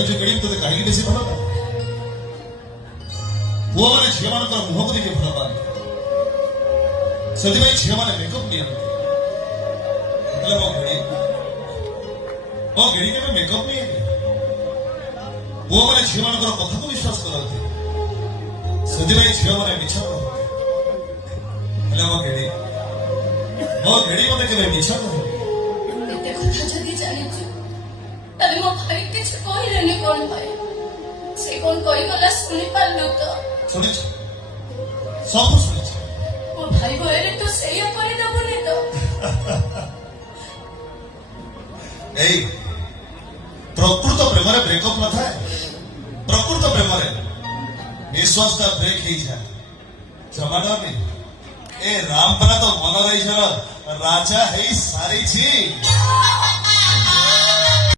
ଜାଣିଛୁ କେଡି ତୋତେ କାହିଁକି ବେଶୀ ଭଲ ପାଏ? ପୁଅମାନେ ଝିଅମାନଙ୍କର ମୁହଁକୁ ଦେଖି ଭଲ ପାଆନ୍ତି, ସେଥିପାଇଁ ଝିଅମାନେ ମେକଅପ୍ ନିଅନ୍ତି। ହେଲେ ମୋ ଗିରି କେବେ ମେକଅପ୍ ନିଏନି। ପୁଅମାନେ ଝିଅମାନଙ୍କର କଥାକୁ ବିଶ୍ୱାସ କରନ୍ତି, ସେଥିପାଇଁ ଝିଅମାନେ ମିଛ କହନ୍ତି। ହେଲେ ମୋ ଗିରି ମତେ କେବେ ମିଛ କହନ୍ତି। ଏତେ କଥା ଯଦି ଜାଣିଛୁ ତାହେଲେ ମୋ ଭାଇ କିଛି କହିଲେନି କଣ ଭାଇ? ସେ କଣ କହିଗଲା ଶୁଣିପାରିଲୁ ତ? ଶୁଣିଛୁ, ସବୁ ଶୁଣିଛୁ। ମୋ ଭାଇ ଭୟରେ ତୁ ସେଇଆ କରିଦବୁନି ତ? ଏଇ ପ୍ରକୃତ ପ୍ରେମରେ ବ୍ରେକଅପ୍ ନଥାଏ। ପ୍ରକୃତ ପ୍ରେମରେ ନିଶ୍ୱାସଟା ବ୍ରେକ୍ ହେଇଯାଏ, ଜମା ଡରନି। ଏ ରାମପରା ତ ମନର ଇଚ୍ଛାର ରାଜା ହେଇ ସାରିଛି।